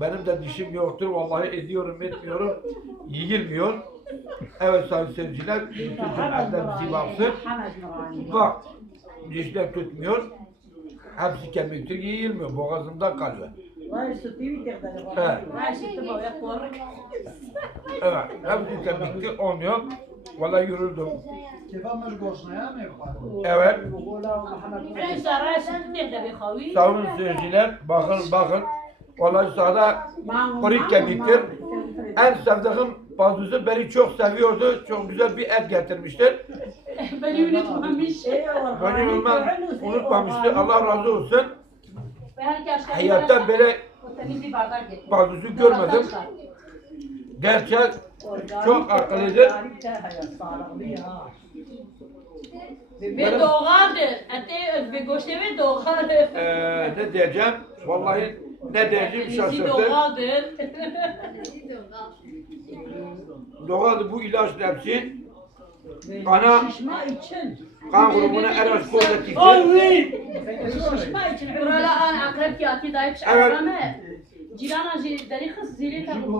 Benim de dişim yoktur. Vallahi ediyorum etmiyorum. Yiyilmiyor. Evet sayın seyirciler. Bütün cemaatler bizi baksın. Bak dişler tutmuyor. Hepsi kemiktir yiyilmiyor. Boğazımda kalıyor. Evet. Evet. Hepsi kemiktir olmuyor. Vallahi yoruldum. Evet. Sağ olun seyirciler. Bakın. Vallahi sağda kuru kemiktir. En sevdiğim pazuzu beni çok seviyordu. Çok güzel bir et getirmiştir. Beni unutmamış. Beni unutmamıştı. Allah razı olsun. Hayatta böyle pazuzu görmedim. Gerçek çok akıllıdır. Ve doğaldır. Ete ve goşte ve doğaldır. Ne diyeceğim? Vallahi ne diyeceğim şaşırdım. Doğaldır. Doğaldır bu ilaç hepsi. Kan grubuna ermiş pozitiftir. Burada akrep ki ati dayıp şarkıma. Cirana deri kız zili tabu.